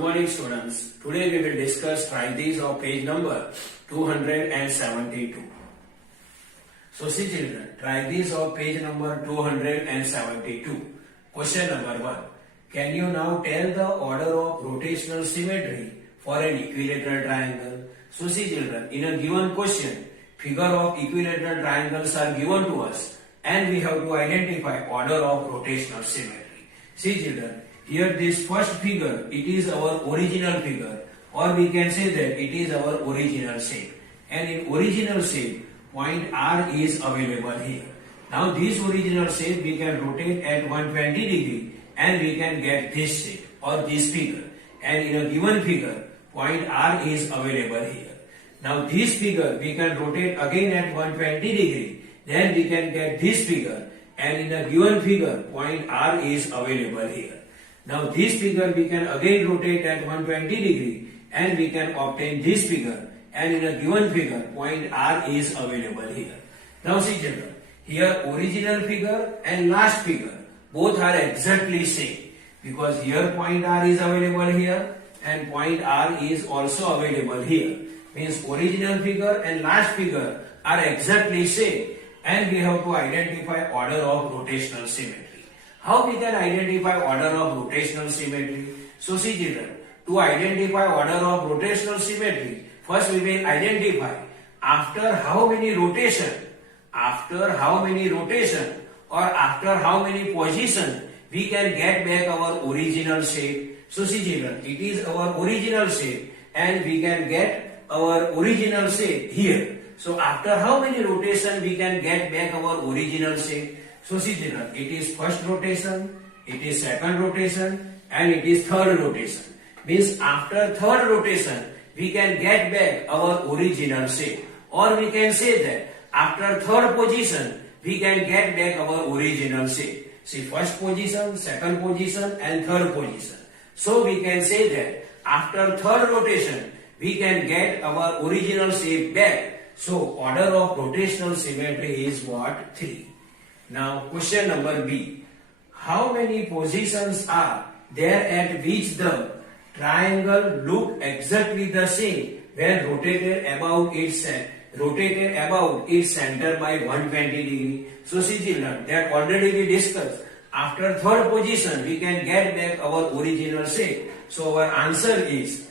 morning students. Today we will discuss try these of page number 272. So see children, try these of page number 272. Question number 1. Can you now tell the order of rotational symmetry for an equilateral triangle? So see children, in a given question, figure of equilateral triangles are given to us and we have to identify order of rotational symmetry. See children, here this first figure, it is our original figure, or we can say that it is our original shape. And in original shape, point R is available here. Now this original shape we can rotate at 120 degree and we can get this shape or this figure. And in a given figure, point R is available here. Now this figure we can rotate again at 120 degree, then we can get this figure, and in a given figure, point R is available here. Now this figure we can again rotate at 120 degree and we can obtain this figure, and in a given figure point R is available here. Now see children, here original figure and last figure both are exactly same, because here point R is available here and point R is also available here. Means original figure and last figure are exactly same, and we have to identify order of rotational symmetry. How we can identify order of rotational symmetry? So see children, to identify order of rotational symmetry, first we will identify after how many rotation or after how many position we can get back our original shape. So see children, it is our original shape and we can get our original shape here. So after how many rotation we can get back our original shape? So see children, it is first rotation, it is second rotation, and it is third rotation. Means after third rotation, we can get back our original shape. Or we can say that after third position, we can get back our original shape. See, first position, second position, and third position. So we can say that after third rotation, we can get our original shape back. So order of rotational symmetry is what? 3. Now question number B. How many positions are there at which the triangle look exactly the same when rotated about its center by 120 degree? So see children, that already we discussed. After third position we can get back our original shape. So our answer is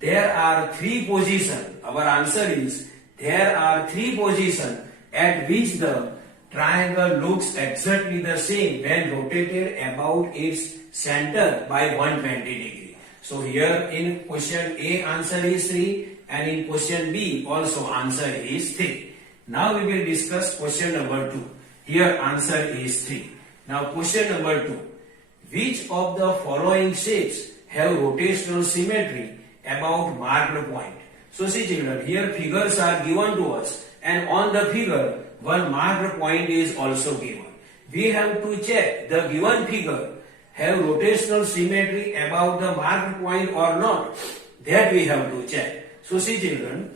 there are 3 positions. Our answer is there are 3 positions at which the triangle looks exactly the same when rotated about its center by 120 degree. So here in question A answer is 3 and in question B also answer is 3. Now we will discuss question number 2. Here answer is 3. Now question number 2. Which of the following shapes have rotational symmetry about marked point? So see children, here figures are given to us and on the figure one marked point is also given. We have to check the given figure have rotational symmetry about the marked point or not. That we have to check. So see children,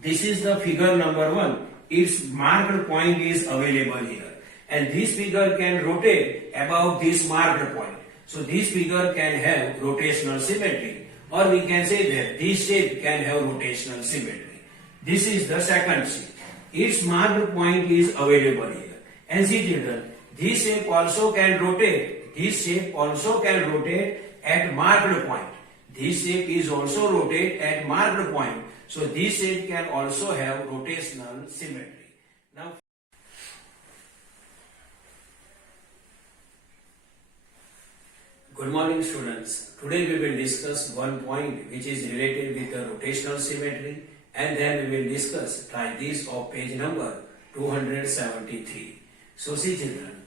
this is the figure number 1. Its marked point is available here. And this figure can rotate about this marked point. So this figure can have rotational symmetry. Or we can say that this shape can have rotational symmetry. This is the second shape. Its marked point is available here. And see children, this shape also can rotate. This shape also can rotate at marked point. This shape is also rotate at marked point. So this shape can also have rotational symmetry. Now, good morning students. Today we will discuss one point which is related with the rotational symmetry, and then we will discuss try this of page number 273. So see children,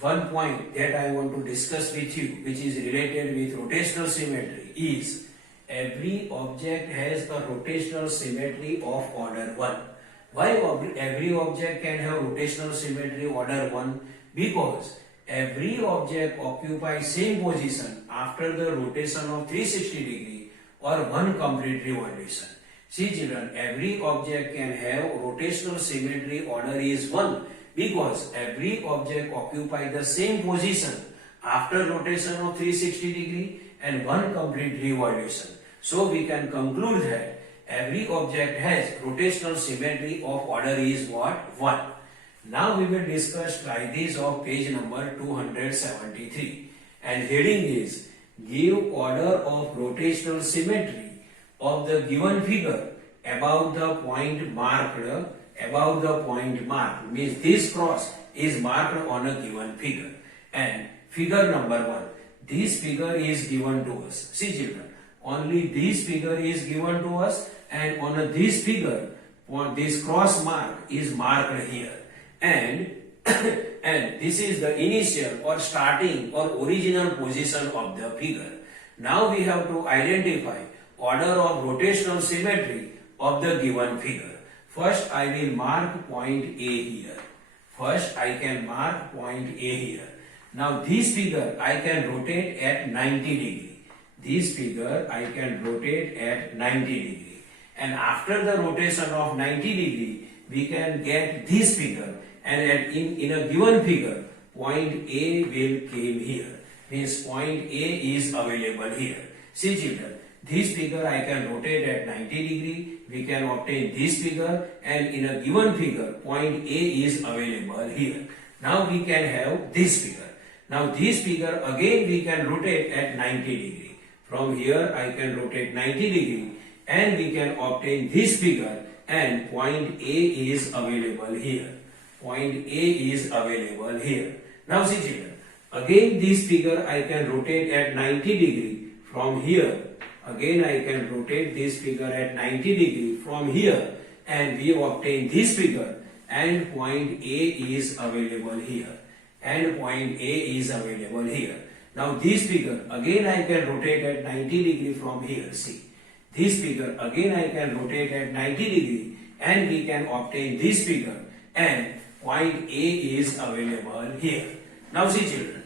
one point that I want to discuss with you which is related with rotational symmetry is every object has a rotational symmetry of order 1. Why every object can have rotational symmetry order 1? Because every object occupies same position after the rotation of 360 degree or one complete revolution. See children, every object can have rotational symmetry order is 1 because every object occupies the same position after rotation of 360 degree and one complete revolution. So we can conclude that every object has rotational symmetry of order is what? 1. Now we will discuss try this of page number 273, and heading is give order of rotational symmetry of the given figure above the point marked, means this cross is marked on a given figure. And figure number 1, this figure is given to us. See children, only this figure is given to us, and on this figure this cross mark is marked here, and and this is the initial or starting or original position of the figure. Now we have to identify order of rotational symmetry of the given figure. First I will mark point A here. First I can mark point A here. Now this figure I can rotate at 90 degree. This figure I can rotate at 90 degree. And after the rotation of 90 degree, we can get this figure, and in a given figure, point A will came here. Means point A is available here. See children, this figure I can rotate at 90 degree, we can obtain this figure, and in a given figure, point A is available here. Now we can have this figure. Now this figure again we can rotate at 90 degree. From here I can rotate 90 degree, and we can obtain this figure, and point A is available here. Point A is available here. Now see children, again this figure I can rotate at 90 degree. From here again I can rotate this figure at 90 degree from here, and we obtain this figure, and point A is available here, and point A is available here. Now this figure again I can rotate at 90 degree from here. See, this figure again I can rotate at 90 degree, and we can obtain this figure, and point A is available here. Now see children,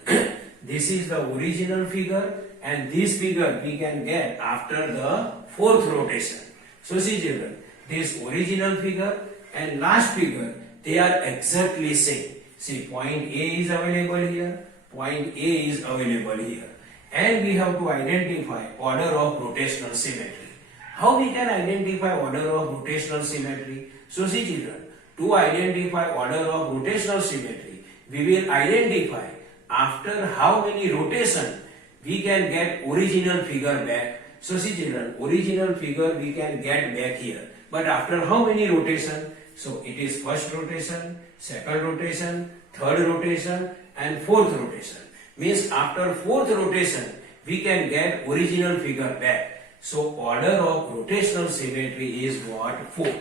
this is the original figure, and this figure we can get after the fourth rotation. So see children, this original figure and last figure, they are exactly same. See, point A is available here, point A is available here, and we have to identify order of rotational symmetry. How we can identify order of rotational symmetry? So see children, to identify order of rotational symmetry, we will identify after how many rotation we can get original figure back. So see children, original figure we can get back here, but after how many rotation? So it is first rotation, second rotation, third rotation, and fourth rotation. Means after fourth rotation we can get original figure back. So order of rotational symmetry is what? 4.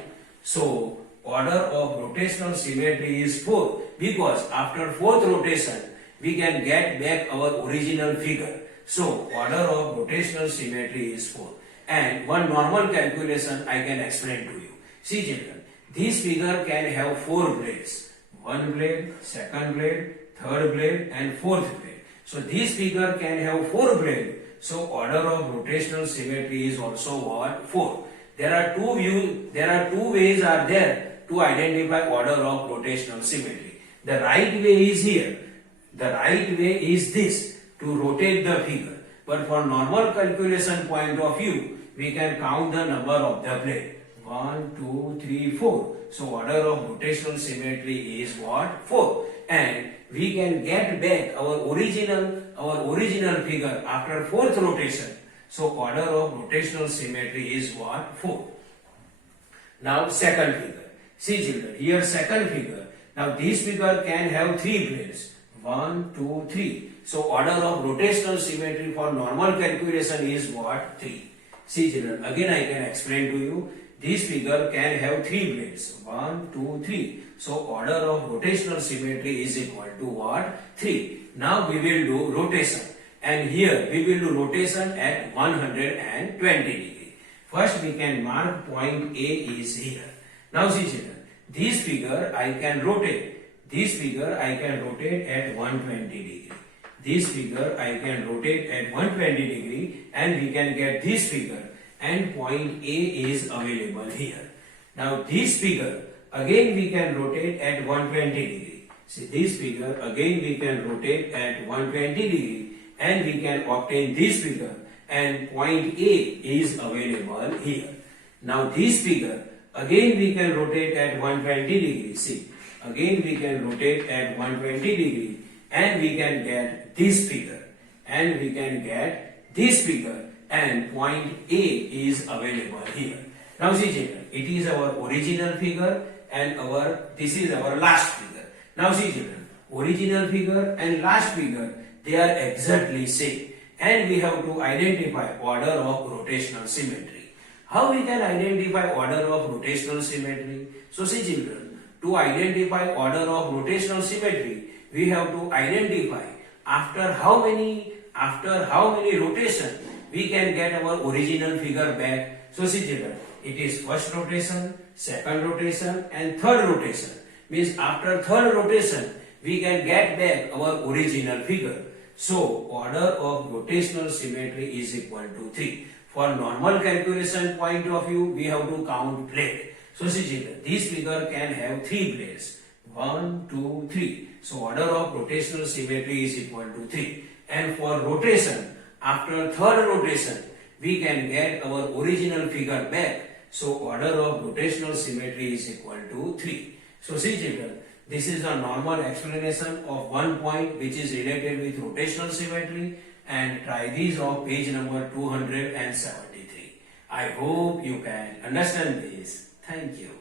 So order of rotational symmetry is 4, because after fourth rotation we can get back our original figure. So order of rotational symmetry is 4. And one normal calculation I can explain to you. See children, this figure can have 4 blades. One blade, second blade, third blade, and fourth blade. So this figure can have 4 blades. So order of rotational symmetry is also what? 4. There are two ways are there to identify order of rotational symmetry. The right way is here. The right way is this, to rotate the figure. But for normal calculation point of view, we can count the number of the blade. 1, 2, 3, 4. So order of rotational symmetry is what? 4. And we can get back our original figure after fourth rotation. So order of rotational symmetry is what? 4. Now second figure. See children, here second figure. Now this figure can have 3 blades. 1, 2, 3. So order of rotational symmetry for normal calculation is what? 3. See children, again I can explain to you. This figure can have 3 blades. 1, 2, 3. So order of rotational symmetry is equal to what? 3. Now we will do rotation. And here we will do rotation at 120 degree. First we can mark point A is here. Now see children, this figure I can rotate. This figure I can rotate at 120 degree. This figure I can rotate at 120 degree, and we can get this figure, and point A is available here. Now this figure again we can rotate at 120 degree. See, this figure again we can rotate at 120 degree, and we can obtain this figure, and point A is available here. Now this figure, again we can rotate at 120 degrees. See, again we can rotate at 120 degree and we can get this figure. And we can get this figure and point A is available here. Now see children, it is our original figure and this is our last figure. Now see children, original figure and last figure, they are exactly same. And we have to identify order of rotational symmetry. How we can identify order of rotational symmetry? So see children, to identify order of rotational symmetry, we have to identify after how many rotation we can get our original figure back. So see children, it is first rotation, second rotation and third rotation. Means after third rotation, we can get back our original figure. So order of rotational symmetry is equal to 3. For normal calculation point of view, we have to count plate. So see children, this figure can have 3 plates. 1, 2, 3. So order of rotational symmetry is equal to 3. And for rotation, after third rotation, we can get our original figure back. So order of rotational symmetry is equal to 3. So see children, this is a normal explanation of one point which is related with rotational symmetry, and try these of page number 273. I hope you can understand this. Thank you.